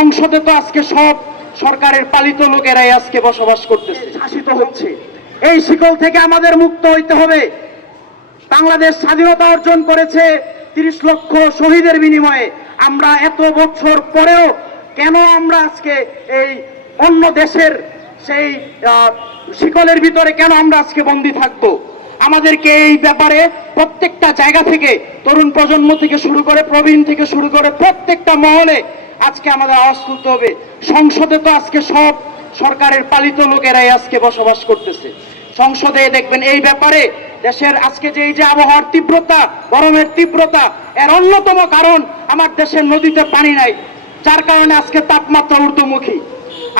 সংসদে তো আজকে সব সরকারের পালিত লোকেরাই আজকে বসবাস করতেছে। শাসিত হচ্ছে। এই শিকল থেকে আমাদের মুক্ত হইতে হবে। বাংলাদেশ স্বাধীনতা অর্জন করেছে তিরিশ লক্ষ শহীদের বিনিময়ে। আমরা এত বছর পরেও কেন আমরা আজকে এই অন্য দেশের সেই শিকলের ভিতরে কেন আমরা আজকে বন্দী থাকব? আমাদেরকে এই ব্যাপারে প্রত্যেকটা জায়গা থেকে, তরুণ প্রজন্ম থেকে শুরু করে, প্রবীণ থেকে শুরু করে প্রত্যেকটা মহলে আজকে আমাদের আওয়াজ তুলতে হবে। সংসদে তো আজকে সব সরকারের পালিত লোকেরাই আজকে বসবাস করতেছে। সংসদে দেখবেন এই ব্যাপারে দেশের আজকে যে এই যে আবহাওয়ার তীব্রতা, গরমের তীব্রতা, এর অন্যতম কারণ আমার দেশের নদীতে পানি নাই, যার কারণে আজকে তাপমাত্রা ঊর্ধ্বমুখী।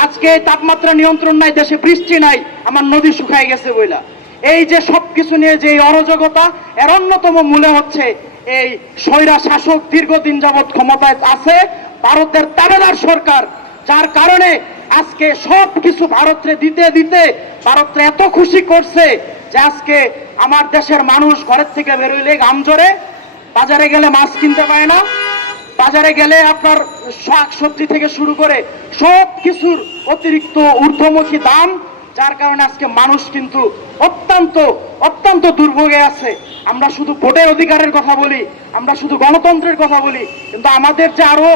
আজকে তাপমাত্রা নিয়ন্ত্রণ নাই, দেশে বৃষ্টি নাই, আমার নদী শুকায় গেছে বইলা। এই যে সবকিছু নিয়ে যে অরাজকতা, এর অন্যতম মূলে হচ্ছে এই স্বৈরা শাসক দীর্ঘদিন যাবৎ ক্ষমতায় আছে ভারতের তাবেদার সরকার, যার কারণে আজকে সব কিছু ভারতরে দিতে দিতে ভারতরে এত খুশি করছে যে আজকে আমার দেশের মানুষ ঘরের থেকে বেরোইলে গাম জোরে বাজারে গেলে মাছ কিনতে পায় না। বাজারে গেলে আপনার শাক সবজি থেকে শুরু করে সব কিছুর অতিরিক্ত ঊর্ধ্বমুখী দাম, যার কারণে আজকে মানুষ কিন্তু অত্যন্ত অত্যন্ত দুর্ভোগে আছে। আমরা শুধু ভোটের অধিকারের কথা বলি, আমরা শুধু গণতন্ত্রের কথা বলি, কিন্তু আমাদের যে আরও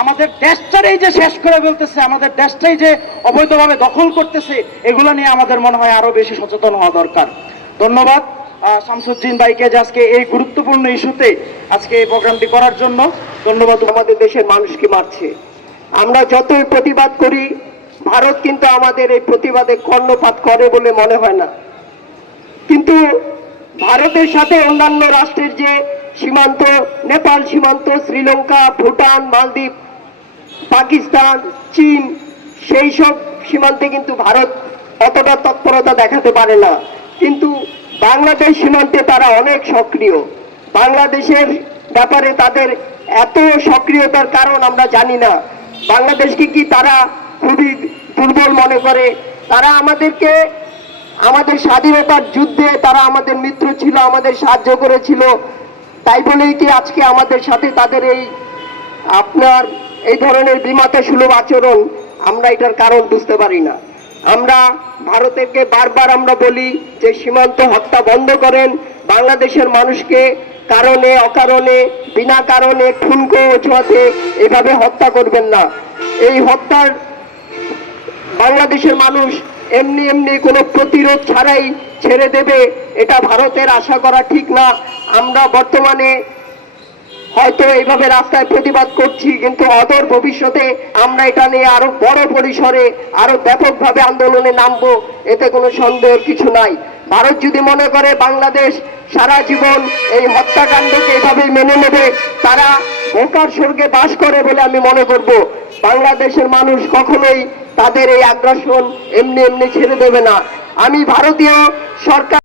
আমাদের দেশটাই যে শেষ করে ফেলতেছে, আমাদের দেশটাই যে অবৈধভাবে দখল করতেছে, এগুলো নিয়ে আমাদের মনে হয় আরও বেশি সচেতন হওয়া দরকার। ধন্যবাদ শামসুদ্দিন ভাইকে যে আজকে এই গুরুত্বপূর্ণ ইস্যুতে আজকে এই প্রোগ্রামটি করার জন্য। ধন্যবাদ, আমাদের দেশের মানুষকে মারছে। আমরা যতই প্রতিবাদ করি, ভারত কিন্তু আমাদের এই প্রতিবাদে কর্ণপাত করে বলে মনে হয় না। কিন্তু ভারতের সাথে অন্যান্য রাষ্ট্রের যে সীমান্ত, নেপাল সীমান্ত, শ্রীলঙ্কা, ভুটান, মালদ্বীপ পাকিস্তান, চীন, সেই সব সীমান্তে কিন্তু ভারত অতটা তৎপরতা দেখাতে পারে না। কিন্তু বাংলাদেশ সীমান্তে তারা অনেক সক্রিয়। বাংলাদেশের ব্যাপারে তাদের এত সক্রিয়তার কারণ আমরা জানি না। বাংলাদেশকে কি তারা খুবই দুর্বল মনে করে? তারা আমাদেরকে আমাদের স্বাধীনতার যুদ্ধে তারা আমাদের মিত্র ছিল, আমাদের সাহায্য করেছিল। তাই বলেই কি আজকে আমাদের সাথে তাদের এই আপনার এই ধরনের বিমাতে সুলভ আচরণ আমরা এটার কারণ বুঝতে পারি না। আমরা ভারতেরকে বারবার আমরা বলি যে, সীমান্ত হত্যা বন্ধ করেন। বাংলাদেশের মানুষকে কারণে, অকারণে, বিনা কারণে ঠুনকো অজুহাতে এভাবে হত্যা করবেন না। এই হত্যার বাংলাদেশের মানুষ এমনি এমনি কোনো প্রতিরোধ ছাড়াই ছেড়ে দেবে, এটা ভারতের আশা করা ঠিক না। আমরা বর্তমানে হয়তো এইভাবে রাস্তায় প্রতিবাদ করছি, কিন্তু অদূর ভবিষ্যতে আমরা এটা নিয়ে আরও বড় পরিসরে, আরও ব্যাপকভাবে আন্দোলনে নামবো, এতে কোনো সন্দেহের কিছু নাই। ভারত যদি মনে করে বাংলাদেশ সারা জীবন এই হত্যাকাণ্ডকে এইভাবেই মেনে নেবে, তারা বোকার স্বর্গে বাস করে বলে আমি মনে করব। বাংলাদেশের মানুষ কখনোই তাদের এই আগ্রাসন এমনি এমনি ছেড়ে দেবে না। আমি ভারতীয় সরকার